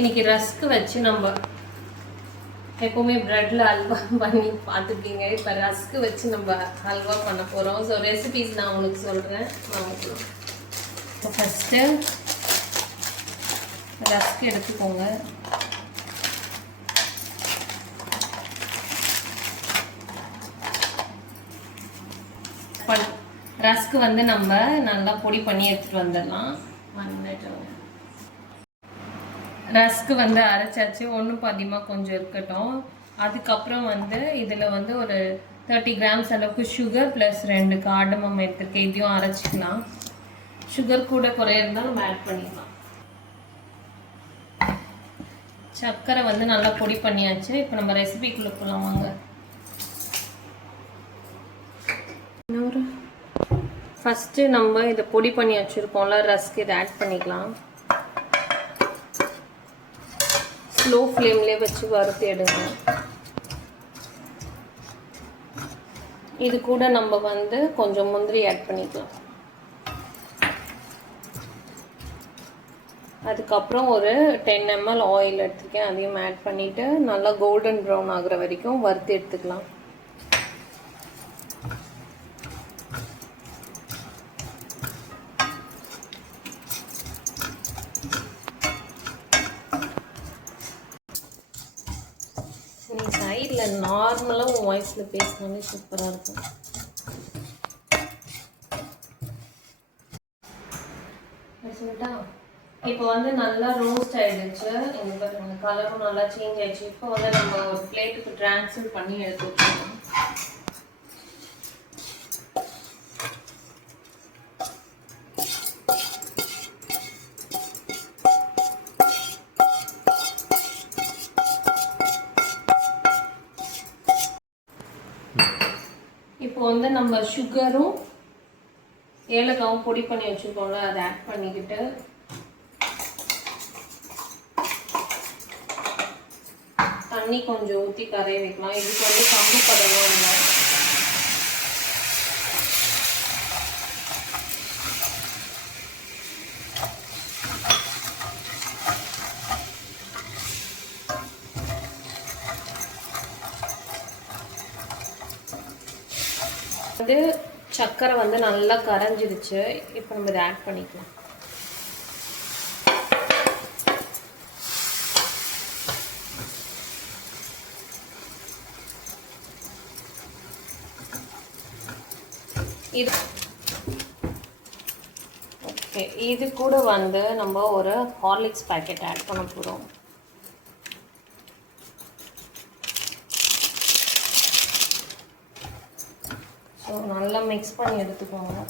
இன்னைக்கு ரஸ்க் வச்சு நம்ம எப்போவுமே ப்ரெட்டில் அல்வா பண்ணி பார்த்துருக்கீங்க. இப்போ ரஸ்க்கு வச்சு நம்ம அல்வா பண்ண போகிறோம். ஸோ ரெசிபீஸ் நான் உங்களுக்கு சொல்கிறேன். இப்போ ஃபஸ்ட்டு ரஸ்க் எடுத்துக்கோங்க. ரஸ்க்கு வந்து நம்ம நல்லா பொடி பண்ணி எடுத்துகிட்டு வந்துடலாம். ரஸ்க்கு வந்து அரைச்சாச்சு. ஒன்றும் பாதியமாக கொஞ்சம் இருக்கட்டும். அதுக்கப்புறம் வந்து இதில் வந்து ஒரு 30 கிராம்ஸ் அளவுக்கு சுகர் ப்ளஸ் 2 கார்டமம் எடுத்துருக்கேன். இதையும் அரைச்சிக்கலாம். சுகர் கூட குறைய இருந்தால் நம்ம ஆட் பண்ணிக்கலாம். சர்க்கரை வந்து நல்லா பொடி பண்ணியாச்சு. இப்போ நம்ம ரெசிபிக்குள்ளே போகலாம் வாங்க. ஃபஸ்ட்டு நம்ம இதை பொடி பண்ணி வச்சுருக்கோம்ல ரஸ்க், இதை ஆட் பண்ணிக்கலாம். ஸ்லோ ஃப்ளேம்லேயே வச்சு வறுத்து எடுங்க. இது கூட நம்ம வந்து கொஞ்சம் முந்திரி ஆட் பண்ணிக்கலாம். அதுக்கப்புறம் ஒரு 10 ml ஆயில் எடுத்துருக்கேன். அதையும் ஆட் பண்ணிவிட்டு நல்லா கோல்டன் ப்ரௌன் ஆகுற வரைக்கும் வறுத்து எடுத்துக்கலாம். நீ சைடில் நார்மலாக உன் வாய்ஸில் பேசினாலே சூப்பராக இருக்கும். இப்போ வந்து நல்லா ரோஸ்ட் ஆகிடுச்சு. இங்கே பாருங்க, கலரும் நல்லா சேஞ்ச் ஆகிடுச்சு. இப்போ வந்து நம்ம ஒரு பிளேட்டுக்கு ட்ரான்ஸ்ஃபர் பண்ணி எடுத்து வச்சுக்கணும். இப்போ வந்து நம்ம சுகரும் ஏலக்காவும் பொடி பண்ணி வச்சுருக்கோம்ல, அதை ஆட் பண்ணிக்கிட்டு தண்ணி கொஞ்சம் ஊற்றி கரைய வைக்கலாம். இதுக்கு வந்து கம்பு பதமும் இல்லை. வந்து சர்க்கரை வந்து நல்லா கரைஞ்சிருச்சு. இப்போ நம்ம இதை ஆட் பண்ணிக்கலாம். ஓகே, இது கூட வந்து நம்ம ஒரு ஹார்லிக்ஸ் பேக்கெட் ஆட் பண்ண போகிறோம். ஸோ நல்லா மிக்ஸ் பண்ணி எடுத்துக்கோங்க.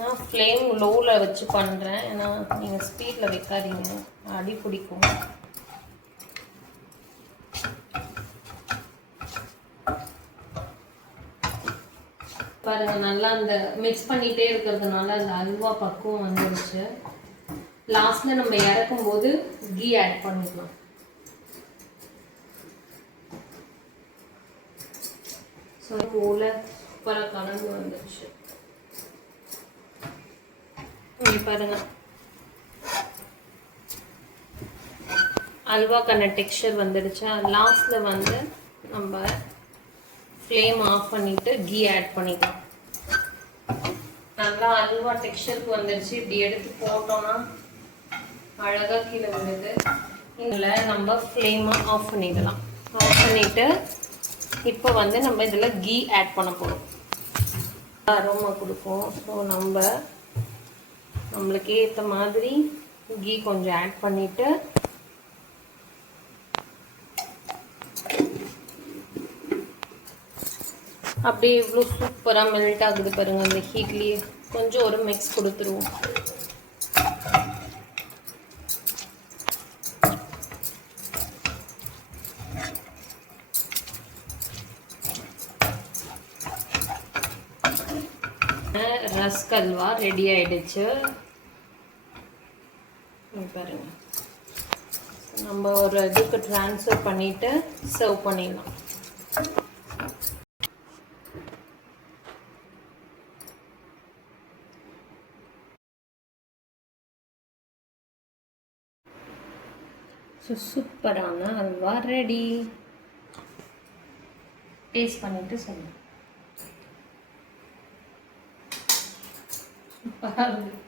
நான் ஃப்ளேம் லோவில் வச்சு பண்ணுறேன். ஏன்னா நீங்கள் ஸ்பீடில் வைக்காதீங்க, அடி பிடிக்கும். பாருங்கள், நல்லா அந்த மிக்ஸ் பண்ணிகிட்டே இருக்கிறதுனால அந்த அல்வா பக்குவம் வந்துடுச்சு. லாஸ்ட்டில் நம்ம இறக்கும் போது கீ ஆட் பண்ணிக்கலாம். ஸோ போல் சூப்பராக கலந்து வந்துடுச்சு. பாருங்க, அல்வாக்கான டெக்ஸ்சர் வந்துடுச்சு. லாஸ்ட்டில் வந்து நம்ம ஃப்ளேம் ஆஃப் பண்ணிவிட்டு கீ ஆட் பண்ணிக்கலாம். நல்லா அல்வா டெக்ஸ்சருக்கு வந்துடுச்சு. இப்படி எடுத்து போட்டோம்னா அழகாக கீழே விழுது. இதில் நம்ம ஃப்ளேமை ஆஃப் பண்ணிடலாம். ஆஃப் பண்ணிவிட்டு இப்போ வந்து நம்ம இதில் கீ ஆட் பண்ண போகிறோம். அரோமா கொடுக்கும். ஸோ நம்மளுக்கு ஏற்ற மாதிரி கீ கொஞ்சம் ஆட் பண்ணிவிட்டு அப்படியே இவ்வளோ சூப்பராக மெல்ட் ஆகுது பாருங்கள். அந்த ஹீட்லேயே கொஞ்சம் ஒரு மிக்ஸ் கொடுத்துருவோம். ரஸ்க் அல்வா ரெடி ஆயிடுச்சு. பாருங்க, நம்ம ஒரு இதுக்கு ட்ரான்ஸ்ஃபர் பண்ணிட்டு சர்வ் பண்ணிடலாம். ஸோ சூப்பரான அல்வா ரெடி. டேஸ்ட் பண்ணிட்டு சொல்லுங்கள். சூப்பராக இருக்குது.